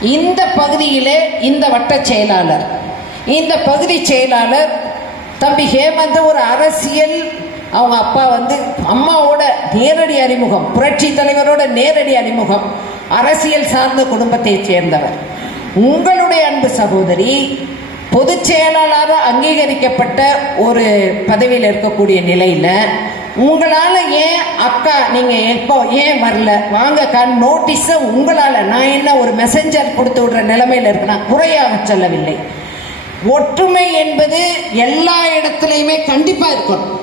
இந்த பகுதியிலே இந்த வட்ட செயலாளர். இந்த பகுதி செயலாளர் தம்பி ஹேமந்த் ஒரு அரசியல் அவங்க அப்பா வந்து அம்மாவோட நேரடி அறிமுகம் புரட்சி தலைவரோட நேரடி அறிமுகம் அரசியல் சார்ந்த குடும்பத்தைச் சேர்ந்தவர். உங்களுடைய அன்பு சகோதரி பொதுச் செயலாளராக அங்கீகரிக்கப்பட்ட ஒரு பதவியில் இருக்கக்கூடிய நிலையில் உங்களால் ஏன் அக்கா நீங்கள் எப்போ ஏன் வரல? வாங்கக்கா நோட்டீஸை உங்களால். நான் என்ன ஒரு மெசஞ்சர் கொடுத்து விடுற நிலைமையில இருக்கேன்? குறையாக சொல்லவில்லை. ஒற்றுமை என்பது எல்லா இடத்துலையுமே கண்டிப்பாக இருக்கணும்.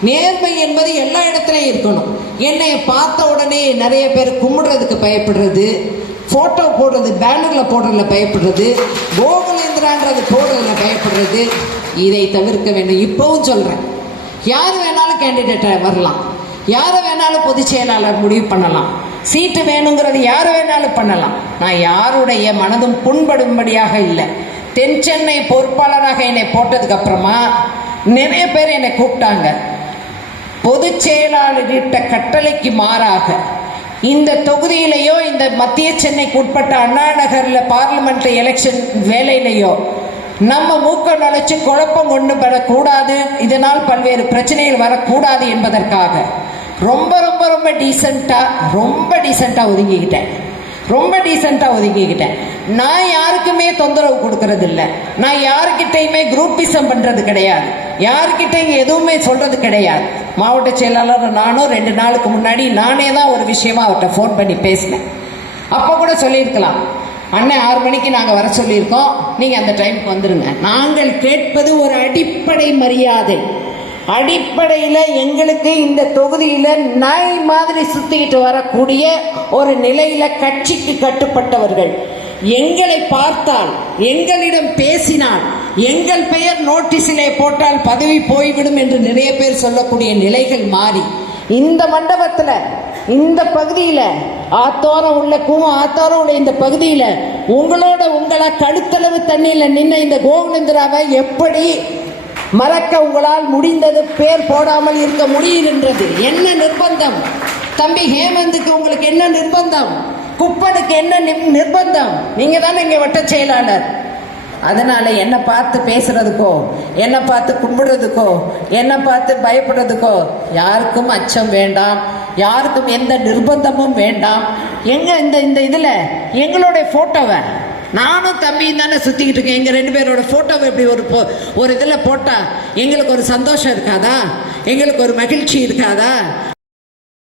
நேர்மை என்பது எல்லா இடத்துலையும் இருக்கணும். என்னை பார்த்த உடனே நிறைய பேர் கும்பிடுறதுக்கு பயப்படுறது ஃபோட்டோ போடுறது பேனரில் போடுறதுல பயப்படுறது கோகுலேந்திரான்றது போடுறதுல பயப்படுறது. இதை தவிர்க்க வேண்டும். இப்போவும் சொல்கிறேன் யார் வேணாலும் கேண்டிடேட்டை வரலாம். யாரை வேணாலும் பொதுச் செயலாளர் முடிவு பண்ணலாம். சீட்டு வேணுங்கிறது யார் வேணாலும் பண்ணலாம். நான் யாருடைய மனதும் புண்படும்படியாக இல்லை. தென் சென்னை பொறுப்பாளராக என்னை போட்டதுக்கு அப்புறமா நிறைய பேர் என்னை கூப்பிட்டாங்க. பொதுச் செயலாளர்கிட்ட கட்டளைக்கு மாறாக இந்த தொகுதியிலேயோ இந்த மத்திய சென்னைக்கு உட்பட்ட அண்ணா நகரில் பார்லிமெண்ட் எலெக்ஷன் வேலையிலேயோ நம்ம மூக்க நுழைச்சு குழப்பம் கொண்டு வரக்கூடாது இதனால் பல்வேறு பிரச்சனைகள் வரக்கூடாது என்பதற்காக ரொம்ப ரொம்ப ரொம்ப டீசெண்டாக ரொம்ப டீசெண்டாக ஒதுங்கிக்கிட்டேன் ரொம்ப டீசெண்டாக ஒதுக்கிக்கிட்டேன். நான் யாருக்குமே தொந்தரவு கொடுக்கறது இல்லை நான் யாருக்கிட்டையுமே குரூப்பிசம் பண்ணுறது கிடையாது. யாருக்கிட்டையும் எதுவுமே சொல்கிறது கிடையாது. மாவட்ட செயலாளர் நானும் ரெண்டு நாளுக்கு முன்னாடி நானே தான் ஒரு விஷயமா அவர்கிட்ட ஃபோன் பண்ணி பேசினேன். அப்போ கூட சொல்லியிருக்கலாம். அண்ணன் ஆறு மணிக்கு நாங்கள் வர சொல்லியிருக்கோம். நீங்கள் அந்த டைமுக்கு வந்துடுங்க நாங்கள் கேட்பது ஒரு அடிப்படை மரியாதை. அடிப்படையில் எங்களுக்கு இந்த தொகுதியில் நாய் மாதிரி சுற்றிக்கிட்டு வரக்கூடிய ஒரு நிலையில் கட்சிக்கு கட்டுப்பட்டவர்கள். எங்களை பார்த்தால் எங்களிடம் பேசினால் எங்கள் பெயர் நோட்டீஸிலே போட்டால் பதவி போய்விடும் என்று நிறைய பேர் சொல்லக்கூடிய நிலைகள் மாறி. இந்த மண்டபத்தில் இந்த பகுதியில் ஆத்தோரம் உள்ள கூவம் ஆத்தோரம் உள்ள இந்த பகுதியில் உங்களோட உங்களை கழுத்தளவு தண்ணியில் நின்ன இந்த கோவிந்தராவை எப்படி மறக்க உங்களால் முடிந்தது பேர் போடாமல் இருக்க முடியுகின்றது என்ன நிர்பந்தம்? தம்பி ஹேமந்துக்கு உங்களுக்கு என்ன நிர்பந்தம்? குப்பனுக்கு என்ன நிர்பந்தம்? நீங்க தானே இங்க வட்ட செயலாளர். அதனால என்னை பார்த்து பேசுறதுக்கோ என்னை பார்த்து கும்பிடுறதுக்கோ என்னை பார்த்து பயப்படுறதுக்கோ யாருக்கும் அச்சம் வேண்டாம். யாருக்கும் எந்த நிர்பந்தமும் வேண்டாம். எங்கள் இந்த இந்த இதில்? எங்களுடைய ஃபோட்டோவை நானும் தம்பியும் தானே சுற்றிக்கிட்டு இருக்கேன் எங்கள் ரெண்டு பேரோட ஃபோட்டோவை இப்படி ஒரு போ ஒரு இதில் போட்டால் எங்களுக்கு ஒரு சந்தோஷம் இருக்காதா? எங்களுக்கு ஒரு மகிழ்ச்சி இருக்காதா?